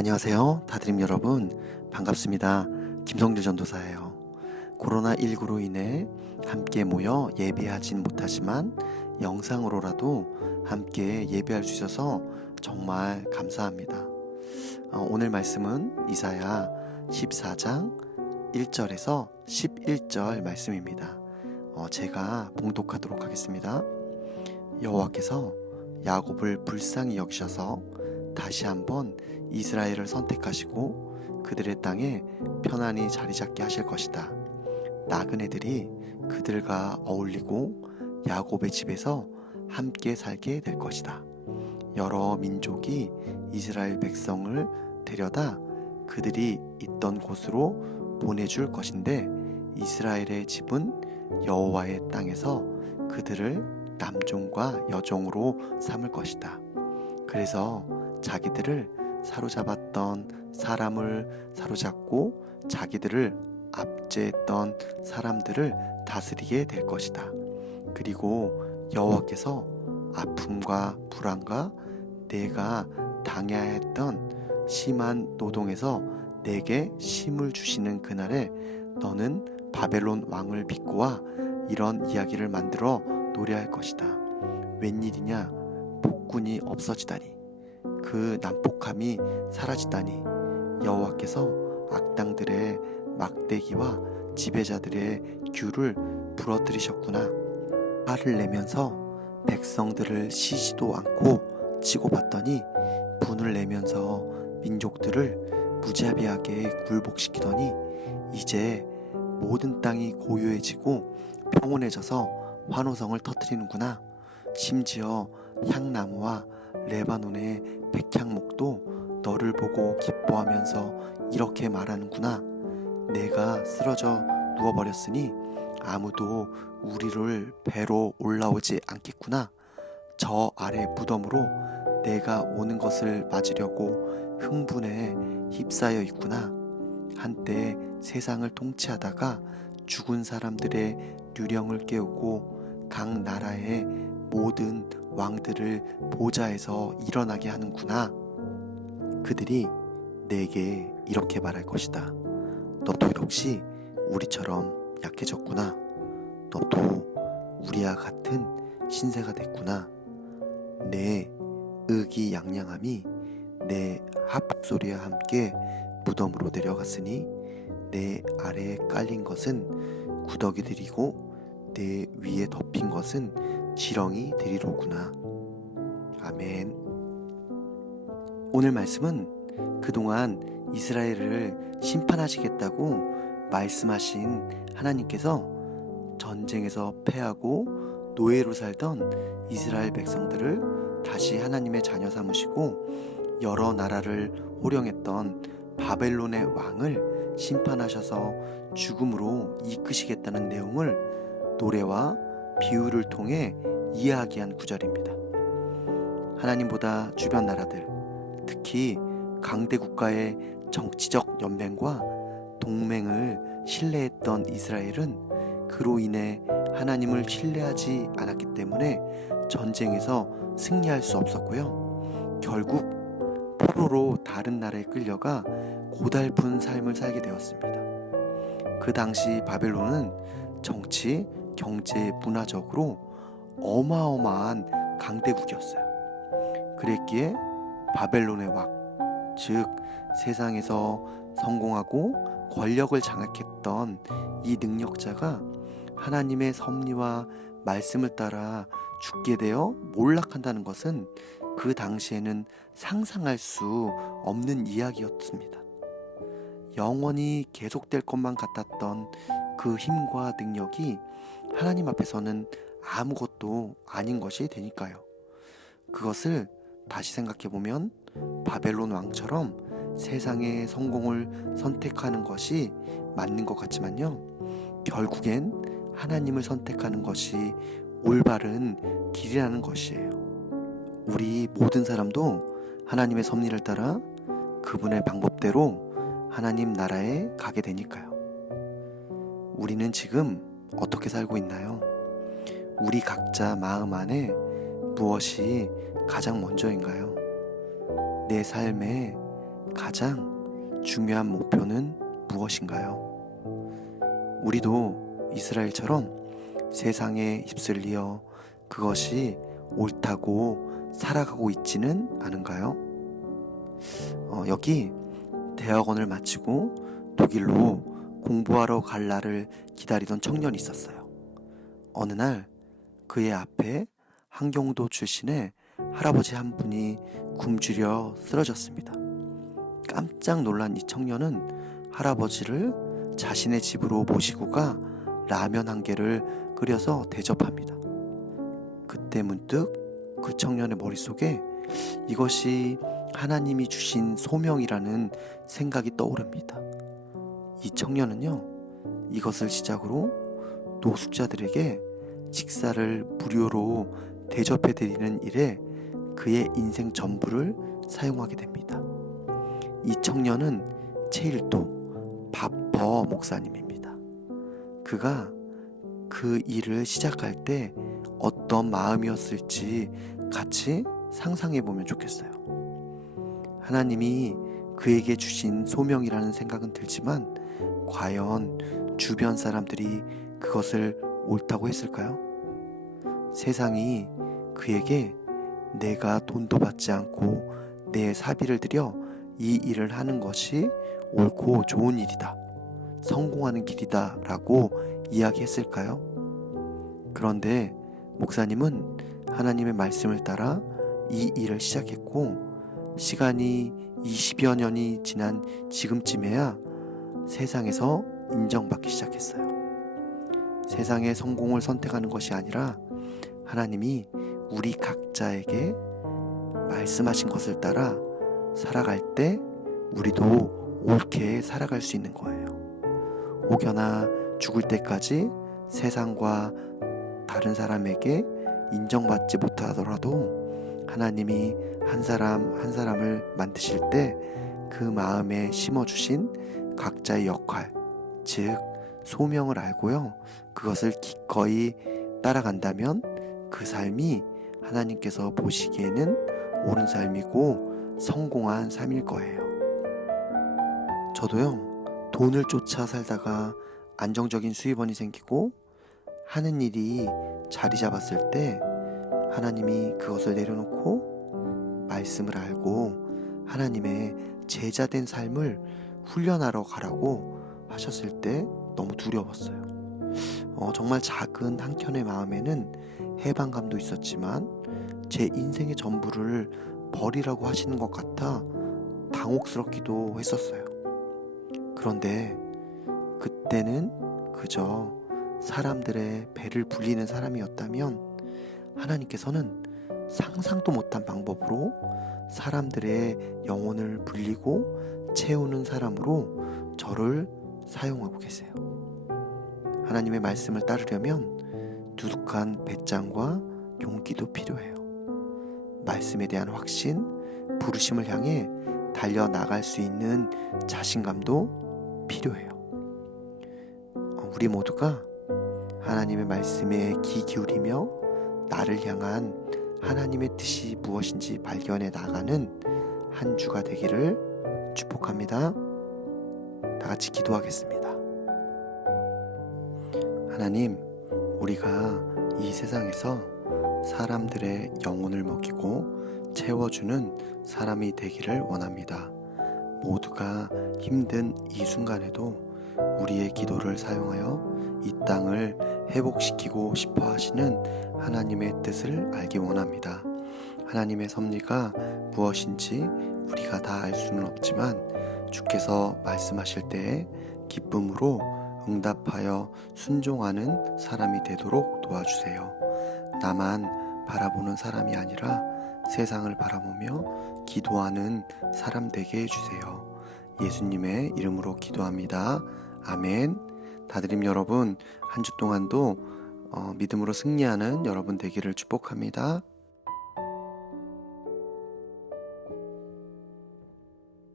안녕하세요. 다드림 여러분, 반갑습니다. 김성주 전도사예요. 코로나19로 인해 함께 모여 예배하진 못하지만 영상으로라도 함께 예배할 수 있어서 정말 감사합니다. 오늘 말씀은 이사야 14장 1절에서 11절 말씀입니다. 제가 봉독하도록 하겠습니다. 여호와께서 야곱을 불쌍히 여기셔서 다시 한번 이스라엘을 선택하시고 그들의 땅에 편안히 자리 잡게 하실 것이다. 나그네들이 그들과 어울리고 야곱의 집에서 함께 살게 될 것이다. 여러 민족이 이스라엘 백성을 데려다 그들이 있던 곳으로 보내줄 것인데 이스라엘의 집은 여호와의 땅에서 그들을 남종과 여종으로 삼을 것이다. 그래서 자기들을 사로잡았던 사람을 사로잡고 자기들을 압제했던 사람들을 다스리게 될 것이다. 그리고 여호와께서 아픔과 불안과 내가 당해야 했던 심한 노동에서 내게 쉼을 주시는 그날에 너는 바벨론 왕을 빚고와 이런 이야기를 만들어 노래할 것이다. 웬일이냐? 폭군이 없어지다니, 그 난폭함이 사라지다니, 여호와께서 악당들의 막대기와 지배자들의 규를 부러뜨리셨구나. 화를 내면서 백성들을 쉬지도 않고 치고받더니 분을 내면서 민족들을 무자비하게 굴복시키더니 이제 모든 땅이 고요해지고 평온해져서 환호성을 터뜨리는구나. 심지어 향나무와 레바논의 백향목도 너를 보고 기뻐하면서 이렇게 말하는구나. 내가 쓰러져 누워버렸으니 아무도 우리를 배로 올라오지 않겠구나. 저 아래 무덤으로 내가 오는 것을 맞으려고 흥분에 휩싸여 있구나. 한때 세상을 통치하다가 죽은 사람들의 유령을 깨우고 각 나라의 모든 왕들을 보좌에서 일어나게 하는구나. 그들이 내게 이렇게 말할 것이다. 너도 혹시 우리처럼 약해졌구나. 너도 우리와 같은 신세가 됐구나. 내 의기양양함이 내 합법소리와 함께 무덤으로 내려갔으니 내 아래에 깔린 것은 구더기들이고 내 위에 덮인 것은 지렁이 들이로구나. 아멘. 오늘 말씀은 그동안 이스라엘을 심판하시겠다고 말씀하신 하나님께서 전쟁에서 패하고 노예로 살던 이스라엘 백성들을 다시 하나님의 자녀 삼으시고 여러 나라를 호령했던 바벨론의 왕을 심판하셔서 죽음으로 이끄시겠다는 내용을 노래와 비유를 통해 이야기한 구절입니다. 하나님보다 주변 나라들, 특히 강대 국가의 정치적 연맹과 동맹을 신뢰했던 이스라엘은 그로 인해 하나님을 신뢰하지 않았기 때문에 전쟁에서 승리할 수 없었고요. 결국 포로로 다른 나라에 끌려가 고달픈 삶을 살게 되었습니다. 그 당시 바벨론은 정치, 경제, 문화적으로 어마어마한 강대국이었어요. 그랬기에 바벨론의 왕, 즉 세상에서 성공하고 권력을 장악했던 이 능력자가 하나님의 섭리와 말씀을 따라 죽게 되어 몰락한다는 것은 그 당시에는 상상할 수 없는 이야기였습니다. 영원히 계속될 것만 같았던 그 힘과 능력이 하나님 앞에서는 아무것도 아닌 것이 되니까요. 그것을 다시 생각해보면 바벨론 왕처럼 세상의 성공을 선택하는 것이 맞는 것 같지만요, 결국엔 하나님을 선택하는 것이 올바른 길이라는 것이에요. 우리 모든 사람도 하나님의 섭리를 따라 그분의 방법대로 하나님 나라에 가게 되니까요. 우리는 지금 어떻게 살고 있나요? 우리 각자 마음 안에 무엇이 가장 먼저인가요? 내 삶에 가장 중요한 목표는 무엇인가요? 우리도 이스라엘처럼 세상에 휩쓸려 그것이 옳다고 살아가고 있지는 않은가요? 여기 대학원을 마치고 독일로 공부하러 갈 날을 기다리던 청년이 있었어요. 어느 날 그의 앞에 한경도 출신의 할아버지 한 분이 굶주려 쓰러졌습니다. 깜짝 놀란 이 청년은 할아버지를 자신의 집으로 모시고 가 라면 한 개를 끓여서 대접합니다. 그때 문득 그 청년의 머릿속에 이것이 하나님이 주신 소명이라는 생각이 떠오릅니다. 이 청년은요, 이것을 시작으로 노숙자들에게 식사를 무료로 대접해드리는 일에 그의 인생 전부를 사용하게 됩니다. 이 청년은 체일도 바퍼 목사님입니다. 그가 그 일을 시작할 때 어떤 마음이었을지 같이 상상해 보면 좋겠어요. 하나님이 그에게 주신 소명이라는 생각은 들지만 과연 주변 사람들이 그것을 옳다고 했을까요? 세상이 그에게 내가 돈도 받지 않고 내 사비를 들여 이 일을 하는 것이 옳고 좋은 일이다, 성공하는 길이다 라고 이야기했을까요? 그런데 목사님은 하나님의 말씀을 따라 이 일을 시작했고 시간이 20여 년이 지난 지금쯤에야 세상에서 인정받기 시작했어요. 세상의 성공을 선택하는 것이 아니라 하나님이 우리 각자에게 말씀하신 것을 따라 살아갈 때 우리도 옳게 살아갈 수 있는 거예요. 혹여나 죽을 때까지 세상과 다른 사람에게 인정받지 못하더라도 하나님이 한 사람 한 사람을 만드실 때 그 마음에 심어주신 각자의 역할, 즉 소명을 알고요, 그것을 기꺼이 따라간다면 그 삶이 하나님께서 보시기에는 옳은 삶이고 성공한 삶일 거예요. 저도요, 돈을 쫓아 살다가 안정적인 수입원이 생기고 하는 일이 자리 잡았을 때 하나님이 그것을 내려놓고 말씀을 알고 하나님의 제자된 삶을 훈련하러 가라고 하셨을 때 너무 두려웠어요. 정말 작은 한 켠의 마음에는 해방감도 있었지만 제 인생의 전부를 버리라고 하시는 것 같아 당혹스럽기도 했었어요. 그런데 그때는 그저 사람들의 배를 불리는 사람이었다면 하나님께서는 상상도 못한 방법으로 사람들의 영혼을 불리고 채우는 사람으로 저를 사용하고 계세요. 하나님의 말씀을 따르려면 두둑한 배짱과 용기도 필요해요. 말씀에 대한 확신, 부르심을 향해 달려나갈 수 있는 자신감도 필요해요. 우리 모두가 하나님의 말씀에 귀 기울이며 나를 향한 하나님의 뜻이 무엇인지 발견해 나가는 한 주가 되기를 축복합니다. 다 같이 기도하겠습니다. 하나님, 우리가 이 세상에서 사람들의 영혼을 먹이고 채워주는 사람이 되기를 원합니다. 모두가 힘든 이 순간에도 우리의 기도를 사용하여 이 땅을 회복시키고 싶어 하시는 하나님의 뜻을 알기 원합니다. 하나님의 섭리가 무엇인지 우리가 다 알 수는 없지만 주께서 말씀하실 때에 기쁨으로 응답하여 순종하는 사람이 되도록 도와주세요. 나만 바라보는 사람이 아니라 세상을 바라보며 기도하는 사람 되게 해주세요. 예수님의 이름으로 기도합니다. 아멘. 다드림 여러분, 한 주 동안도 믿음으로 승리하는 여러분 되기를 축복합니다.